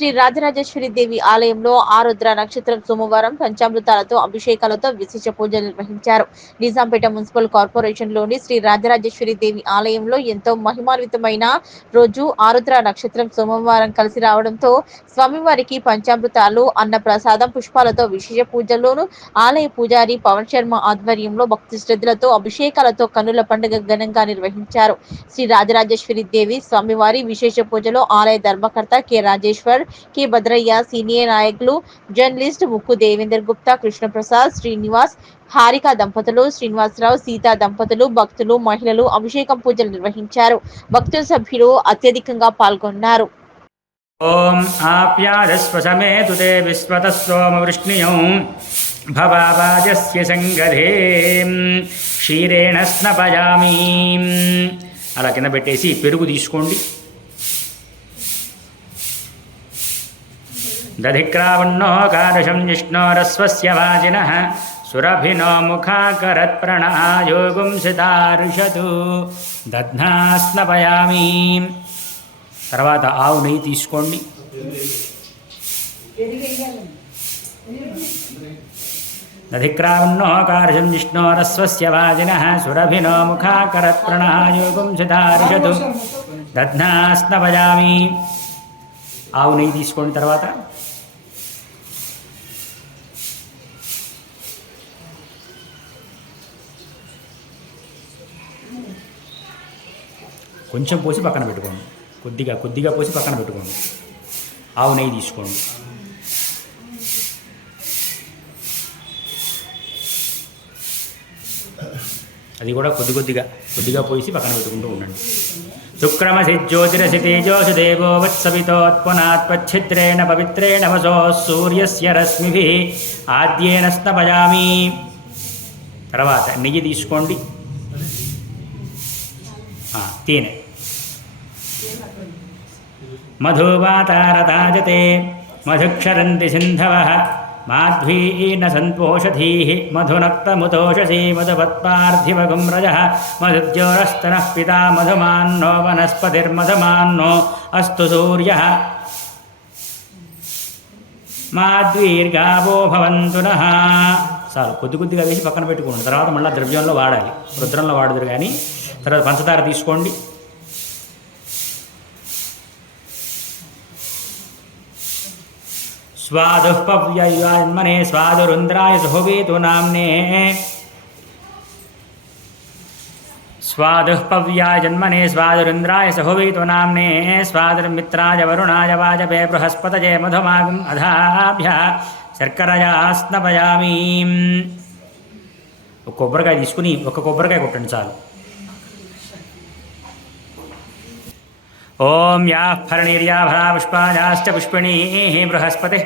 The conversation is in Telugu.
శ్రీ రాజరాజేశ్వరి దేవి ఆలయంలో ఆరుద్ర నక్షత్రం సోమవారం పంచామృతాలతో అభిషేకాలతో విశేష పూజలు నిర్వహించారు. నిజాంపేట మున్సిపల్ కార్పొరేషన్లోని శ్రీ రాజరాజేశ్వరి దేవి ఆలయంలో ఎంతో మహిమాన్వితమైన రోజు ఆరుద్ర నక్షత్రం సోమవారం కలిసి రావడంతో స్వామివారికి పంచామృతాలు అన్న ప్రసాదం పుష్పాలతో విశేష పూజల్లోను ఆలయ పూజారి పవన్ శర్మ ఆధ్వర్యంలో భక్తి శ్రద్ధలతో అభిషేకాలతో కన్నుల పండుగ ఘనంగా నిర్వహించారు. శ్రీ రాజరాజేశ్వరి దేవి స్వామివారి విశేష పూజలో ఆలయ ధర్మకర్త K Rajeshwar K Bhadraiah senior నాయకులు జర్నలిస్ట్ ముక్కు దేవేందర్ గుప్తా కృష్ణప్రసాద్ శ్రీనివాస్ హారిక దంపతులు శ్రీనివాసరావు సీతా దంపతులు భక్తులు మహిళలు అభిషేకం పూజలు నిర్వహించారు. భక్తుల సభ్యులు అత్యధికంగా పాల్గొన్నారు. ఓం ఆప్యారశ్వసమేతుతే విశ్వతస్వమవృష్ణియం భవాజస్య సంగధే క్షీరేణ స్నపయామి అలా కింద పెట్టేసి పెరుగు తీసుకోండి. దధిక్రావణో కాదశం జిష్ణోరస్వస్య వాజినః సురభినో ముఖాకరత్ప్రణాయోగుం సితారుషతు దధ్నాస్నపయామి తర్వాత ఆవు నెయ్యి తీసుకోండి దధిక్రావణో కార్షం జిష్ణోరస్వస్య వాజినః సురభినో ముఖాకరత్ప్రణాయోగం సితారిషతు దధ్నాస్నపయామి ఆవు నెయ్యి తీసుకోండి తర్వాత కొంచెం పోసి పక్కన పెట్టుకోండి. కొద్దిగా కొద్దిగా పోసి పక్కన పెట్టుకోండి. ఆవు నెయ్యి తీసుకోండి. అది కూడా కొద్ది కొద్దిగా కొద్దిగా పోసి పక్కన పెట్టుకుంటూ ఉండండి. శుక్రమసి జ్యోతిరసి తేజోసి దేవో వత్సవితోత్పునాత్పచ్ఛిద్రేణ పవిత్రేణ వసో సూర్యస్య రశ్మిభి. ఆద్యేన స్నపజామి తర్వాత నెయ్యి తీసుకోండి. हाँ तीन है। मधुवातारताजते मधुक्षरन्ति सिन्धवः, माध्वी न सन्तोषधी मधुनत्त मुतोषसी रजः मधुद्योरस्तन पिता मधुमानो वनस्पतिर्मधुमानो अस्तु सूर्य। माध्वीर्गावो भवन्तु नः। చాలు కొద్ది కొద్దిగా వేసి పక్కన పెట్టుకోండి తర్వాత మళ్ళీ ద్రవ్యంలో వాడాలి రుద్రంలో వాడదురు కానీ తర్వాత పంచదార తీసుకోండి स्वादुः पव्यन्मने स्वादुरुन्द्राय सुहवेतु नाम्ने स्वादुः पव्याय जन्मने स्वादुरुन्द्राय सहुवेतु नाम्ने स्वादुर्मित्राय वरुणाय वाजपे बृहस्पतये मधुमागम् अधाभ्य శర్కరయా స్నపయామి ఒక కొబ్బరికాయ తీసుకుని ఒక కొబ్బరికాయ కొట్టండి చాలు ओम या फरणीर्याभरा पुष्पाजाश्च पुष्पिणीः बृहस्पतिः